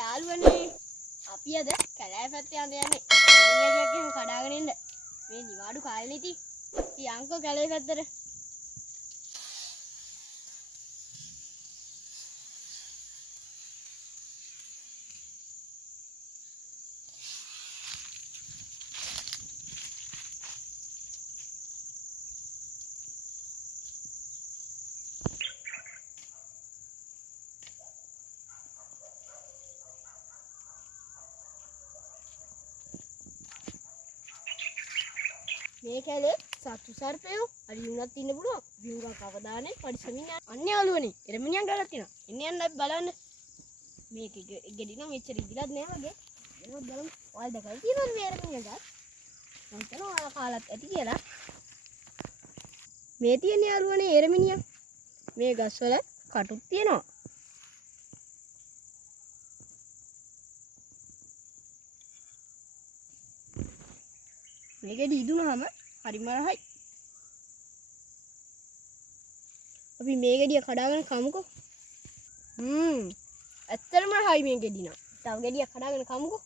යාළුවනේ අපි අද කැලෑ පැත්තේ යන්න යන්නේ. එළියකින් එහෙම කඩාගෙන ඉන්න. මේ නිවාඩු කාලේ ඉතින් යන්කෝ කැලේ පැත්තට. මේ කැලේ සත්තු සර්පයෝ අර යුණක් ඉන්න පුළුවන්. විහුගා කවදානේ පරිස්සමින් යන්න. අන්න යාළුවනේ එරමිනියන් ගලක් තියෙනවා. එන්න යන්න අපි බලන්න. මේක ගෙඩි නම් එච්චර ඉදිලත් නෑ වගේ. එනවත් බලමු. ඔයාලා දැකලා තියෙනවද මේ එරමිනියන් ගල්? මම හිතනවා ඔයාලා කාලත් ඇති කියලා. මේ තියෙන යාළුවනේ එරමිනියන්. මේ ගස්වල කටුත් තියෙනවා. මේකෙදි ඉදුණාම හරිම රහයි. අපි මේ ගෙඩිය කඩාගෙන කමුකෝ. ඇත්තටම රහයි මේ ගෙඩි නම්. තව ගෙඩියක් කඩාගෙන කමුකෝ.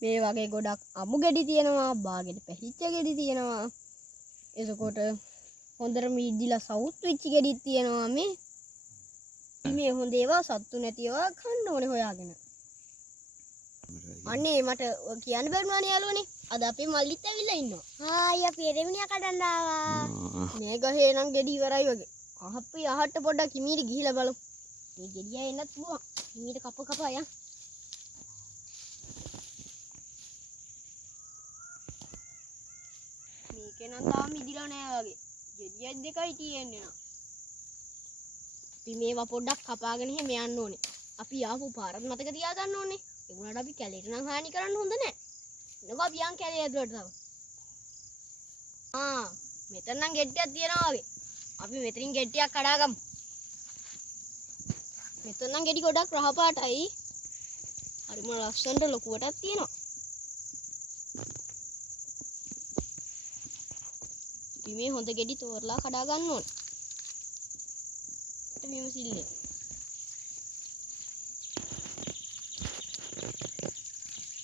මේ වගේ ගොඩක් අමු ගෙඩි තියෙනවා, බාගෙඩි පැහිච්ච ගෙඩි තියෙනවා. එතකොට හොඳට මීදිලා සවුත් වෙච්ච ගෙඩිත් තියෙනවා මේ. මේ හොඳ ඒවා සත්තු නැති ඒවා කන්න ඕනේ හොයාගෙන. අනේ මට කියන්න බැරුණානේ යාළුවනේ. අද අපේ මල්ලිත් ඇවිල්ලා ඉන්නවා. හායි අපි එරමිනියා කඩන්න ආවා. මේ ගහේ නම් ගෙඩි ඉවරයි වගේ. අපි අහට පොඩ්ඩක් හිමීට ගිහිලා බලමු. මේ ගෙඩිය එන්නත් පුළුවන්. හිමීට කපා යන්. මේකේ නම් තාම ඉදිලා නෑ වගේ. ගෙඩිය දෙකයි තියෙන්නේ නා. අපි මේවා පොඩ්ඩක් කපාගෙන එහෙම යන්න ඕනේ. අපි ආපු පාරත් මතක තියාගන්න ඕනේ. ඒ වුණාට අපි කැලේට නම් හානි කරන්න හොඳ නෑ. එනවා අපි යන් කැලේ ඇතුළට තව. මෙතන නම් ගෙඩියක් තියෙනවා වගේ. අපි මෙතනින් ගෙඩියක් කඩාගමු. මෙතන නම් ගෙඩි ගොඩක් රහ පාටයි. හරිම ලස්සනට ලොකුවටක් තියෙනවා. අපි මේ හොඳ ගෙඩි තෝරලා කඩා ගන්න ඕනේ. මෙහෙම සිල්ලේ.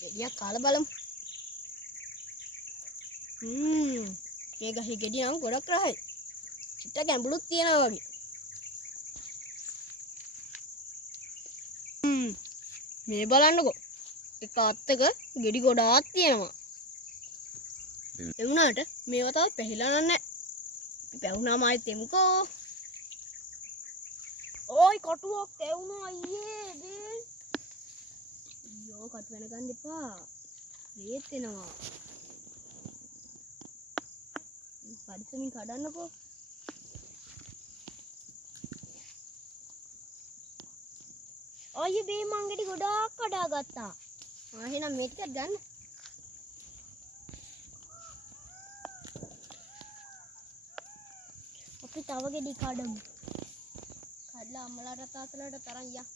ගෙඩියක් කාලා බලමු. මේ ගහේ ගෙඩි නම් ගොඩක් රහයි. චිත්ත ගැඹුරුත් තියෙනවා වගේ. මේ බලන්නකෝ. එක අත්තක ගෙඩි ගොඩාක් තියෙනවා. ඒ වුණාට මේව තව පැහිලා නැහැ. අපි පැවුනාම ආයෙත් එමුකෝ. ඕයි කටුවක් තැවුණා අයියේ බේ. අයියෝ කටු වෙන ගන්න එපා. ලේත් එනවා. පරිස්සමින් කඩන්නකෝ. අයියේ බේ මං ගෙඩි ගොඩාක් කඩාගත්තා. එහෙනම් මේ ටිකත් ගන්න. අපි තව ගෙඩි කඩමු. කඩලා අම්මලාට තාත්තලාට තරන් යා.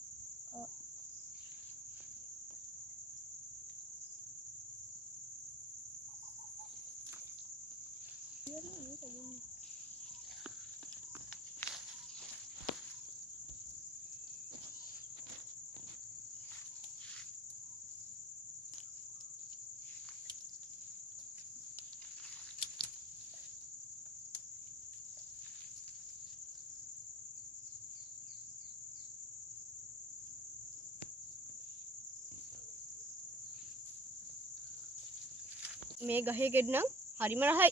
මේ ගහේ ගෙඩි නම් හරිම රහයි.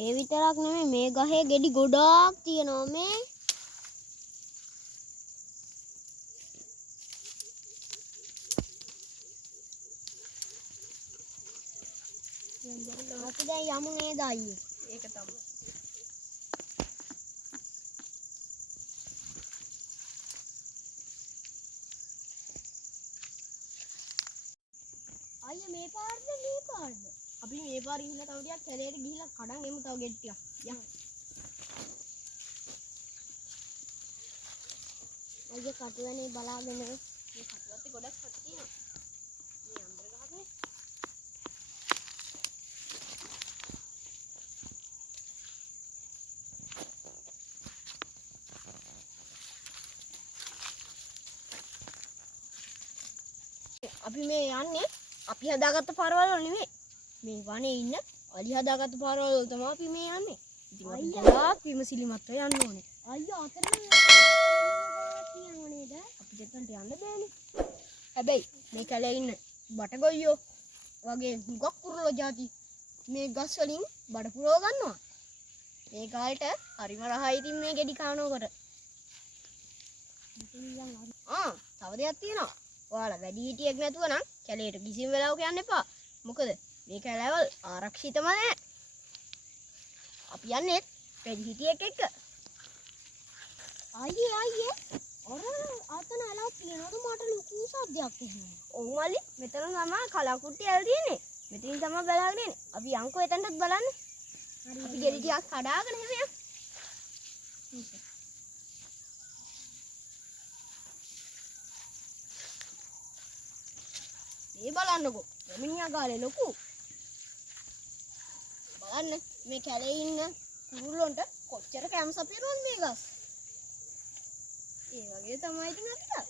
ඒ විතරක් නෙමෙයි මේ ගහේ ගෙඩි ගොඩාක් තියෙනවා මේ. අපි දැන් යමු නේද අයියේ? ඒක තමයි. අයියේ මේ පාරද මේ පාරද? අපි මේ පාර ගිහිල්ලා තව ටිකක් කැලේට ගිහිල්ලා කඩන් එමු තව ගෙඩි ටිකක්. යන්න. අයියේ කටුවනේ බලාගෙන මේ කටුවත් ගොඩක් කොට තියෙනවා. මේ අම්බර ගහනේ. අපි මේ යන්නේ අපි හදාගත්ත පාරවල් වල නෙමෙයි. මේ වනේ ඉන්න අලි හදාගත්ත පාරවල් වල තමයි අපි මේ යන්නේ. ඉතින් අපි ගොඩාක් විමසිලිමත්ව යන්න ඕනේ. අයියෝ අතරම කියනවා නේද? අපිට එතනට යන්න බෑනේ. හැබැයි මේ කැලේ ඉන්න බටගොයියෝ වගේ හුඟක් කුරුල්ලෝ జాති මේ ගස් වලින් බඩ පුරව ගන්නවා. මේ කාලේට හරිම රහයි ඉතින් මේ ගෙඩි කනකොට. තව දෙයක් තියෙනවා. ඔයාලා වැඩි හිටියෙක් නැතුව නම් කැලේට කිසිම වෙලාවක යන්න එපා. මොකද මේ කැලෑවල් ආරක්ෂිතම නැහැ. අපි යන්නේ වැඩි හිටියෙක් එක්ක. අයියේ අර අතන ඇලක් තියෙනවද මට ලොකු සද්දයක් එනවා. ඔව් මල්ලි මෙතන තමයි කලකුට්ටි ඇල් තියෙන්නේ. මෙතනින් තමයි බලාගෙන ඉන්නේ. අපි යන්කෝ එතනටත් බලන්න. අපි ගෙඩි ටිකක් කඩාගෙන එහෙම යමු. මේ බලන්නකෝ. මිනිහා ගාලේ ලොකු. බලන්න මේ කැලේ ඉන්න කුරුල්ලොන්ට කොච්චර කැම සපිරනවද මේ ගස්. ඒ වගේ තමයි ඉතින් අපිට.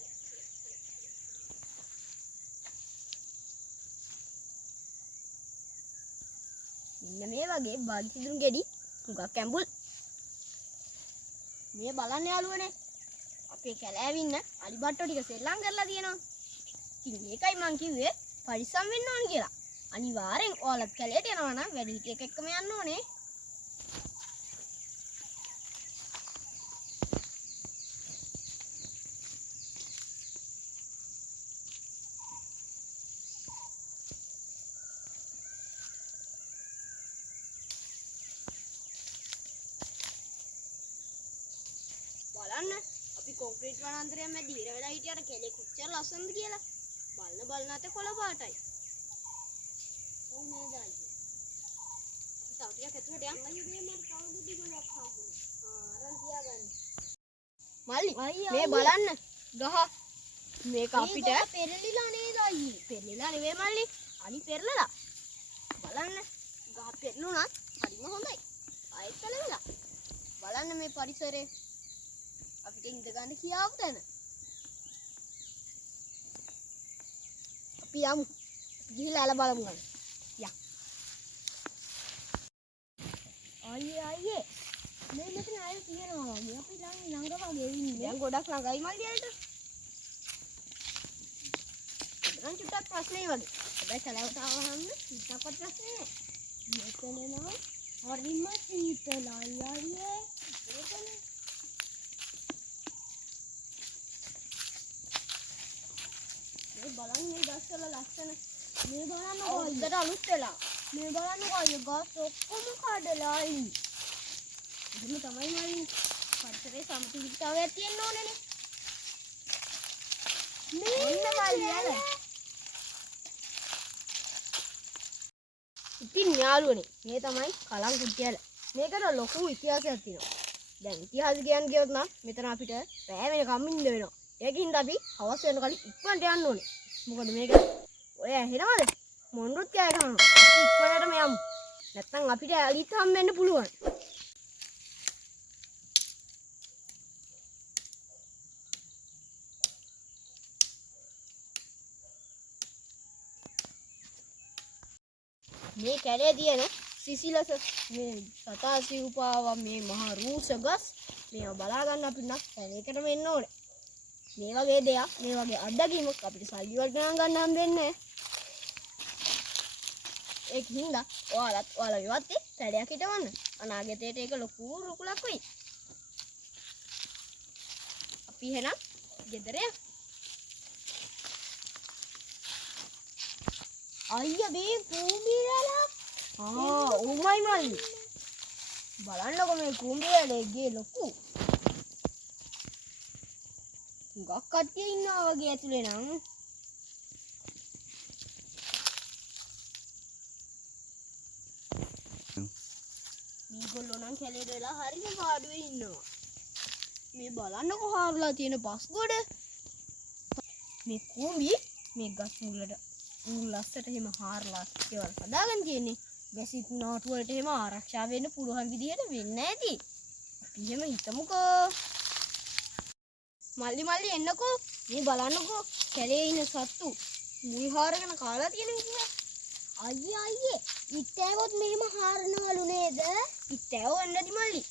මෙන්න මේ වගේ බාගිසිදුණු ගෙඩි හුඟක් ඇඹුල්. මේ බලන්න යාළුවනේ. අපේ කැලෑවින්න අලිබට්ටෝ ටික සෙල්ලම් කරලා තියෙනවා. ඉතින් මේකයි මං කිව්වේ පරිස්සම් වෙන්න ඕන කියලා. අනිවාර්යෙන් ඔයාලත් කැලේට යනවා නම් වැඩි හිටියෙක් එක්කම යන්න ඕනේ. බලන්න අපි කොන්ක්‍රීට් වනාන්තරයක් මැද ඉර වෙලා හිටියට කැලේ කොච්චර ලස්සනද කියලා. බලන අතේ කොළ පාටයි. ඔව් නේද අයියේ. තව ටිකක් ඇතුළට යන්න. අයියේ මට තව ගුටි ගොඩක් හම්බුනේ. අරන් තියාගන්න. මල්ලි මේ බලන්න ගහ මේක අපිට පෙරලිලා නේද අයියේ? පෙරලිලා නෙවෙයි මල්ලි. අලි පෙරලලා. බලන්න ගහ පෙරළුණත් හරිම හොඳයි. ආයෙත් පෙරලලා. බලන්න මේ පරිසරේ අපිට ඉඳ ගන්න කියාවු තැන. අපි යමු. ගිහිල්ලා අල බලමු ගන්න. යා. අයියේ මේ මෙතන අය තියෙනවා වගේ. අපි ළඟ වගේ ඉන්නේ. දැන් ගොඩක් ළඟයි මල්ලි අලට. දැන් චුට්ටක් ප්‍රශ්නේ වගේ. හැබැයි කලාවට ආවම චුට්ටක්වත් ප්‍රශ්නේ නෑ. මෙතන නම් හරිම සීතලයි අයියේ. ඒකනේ. මේ බලන්න මේ ගස්වල ලස්සන. මේ බලන්න හොද්දට අලුත් වෙලා. මේ බලන්න අයියෝ ගස් ඔක්කොම කඩලා ඉන්නේ. එහෙම තමයි මල්ලි. පරිසරයේ සමතුලිතතාවයක් තියෙන්න ඕනේනේ. මෙන්න මල්ලි අර. ඉතින් යාළුවනේ මේ තමයි කලංකුට්ටියල. මේකට ලොකු ඉතිහාසයක් තියෙනවා. දැන් ඉතිහාස කියන්න ගියොත් නම් මෙතන අපිට රැ වෙනකම් ඉන්න වෙනවා. ඒකින්ද අපි හවස් වෙන කලින් ඉක්මනට යන්න ඕනේ. මොකද මේක ඔය ඇහෙනවද? මොන්රුත් කෑ ගහනවා. ඉක්මනටම යමු. නැත්තම් අපිට අලිත් හම්බෙන්න පුළුවන්. මේ කැලේ තියෙන සිසිලස මේ සතා සිව්පාව මේ මහා රූස ගස් මේවා බලා ගන්න අපිට නම් කැලේකටම එන්න ඕනේ. මේ වගේ දෙයක් මේ වගේ අත්දැකීමක් අපිට සල්ලි වලට ගන්න හම්බෙන්නේ නැහැ. ඒකින්ද ඔයාලා විවත්තේ සැලයක් හිටවන්න. අනාගතයට ඒක ලොකු රුකුලක් වෙයි. අපි එහෙනම් ගෙදර යමු. අයියා මේ කූඹිරලා උමයි මල්ලි. බලන්නකො මේ කූඹිරලේගේ ලොකු. ගක් කට්ටිය ඉන්නවා වගේ ඇතුලේ නම්. මේගොල්ලෝ නම් කැලේට වෙලා හරිම පාඩුවේ ඉන්නවා. මේ බලන්නකො හාරලා තියෙන පස් ගොඩ. මේ කූඹි මේ ගස් මුලට ලස්සට එහෙම හාරලා ඒවල් හදාගෙන තියෙන්නේ. වැසිත් නාටු වලට එහෙම ආරක්ෂා වෙන්න පුළුවන් විදිහට වෙන්නේ නැති. අපි එහෙම හිතමුකෝ. මල්ලි එන්නකෝ. මේ බලන්නකෝ කැලේ ඉන්න සත්තු මුල් හාරගෙන කාලා තියෙන විදිහ. අයියේ ඉත්තෑවොත් මෙහෙම හාරනවලු නේද? ඉත්තෑව වෙන්නදි මල්ලි.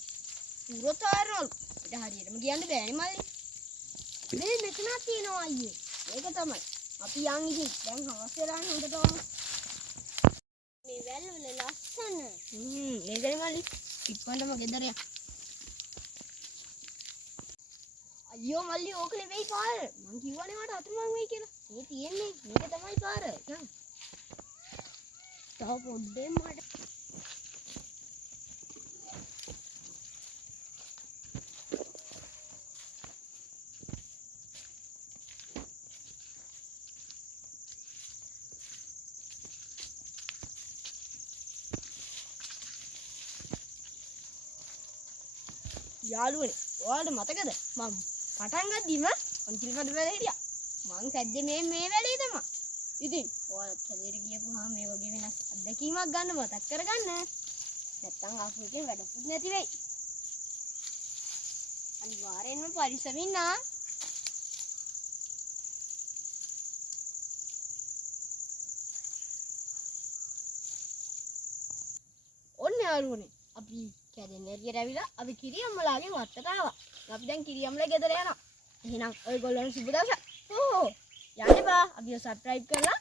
පුරොත් හාරනවලු. ඒක හරියටම කියන්න බෑනේ මල්ලි. මේ මෙතනක් තියෙනවා අයියේ. ඒක තමයි. අපි යන් ඉතින් දැන් හවස් වෙලානේ හොඳටම. මේ වැල් වල ලස්සන. ඒකනේ මල්ලි. ඉක්මනටම ගෙදර යන්න. අයියෝ මල්ලි ඕක නෙවෙයි පාර. මං කිව්වනේ මට අතුරුමං වෙයි කියලා. මේ තියෙන්නේ මේක තමයි පාර. යන්න. තව පොඩ්ඩෙන් මට යාළුවනේ ඔයාලට මතකද මම පටන් ගද්දිම අන්තිමට වෙලා හිටියා මං සැද්දේ මේ වෙලේ තමයි ඉතින් ඔයාලත් කැලේට ගියපුවාම මේ වගේ වෙනස් අත්දැකීමක් ගන්න මතක් කරගන්න නැත්තම් ආපු එකෙන් වැඩකුත් නැති වෙයි අනිවාර්යෙන්ම පරිස්සමින් නා ඔන්න යාළුවනේ අපි කැදෙන්න එළියට ඇවිල්ලා අපි කිරියම්මලාගේ වත්තට ආවා. අපි දැන් කිරියම්මලා ගෙදර යනවා. එහෙනම් ඔයගොල්ලෝ සුබ දවසක්. යන්න බා. අපිව subscribe කරලා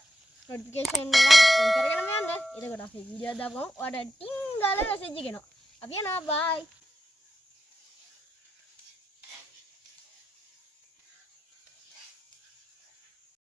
notification එක on කරගෙනම යන්න. එතකොට අපි වීඩියෝ දාපුවම ඔයාලට ටින් ගාලා message එක එනවා. අපි යනවා. bye.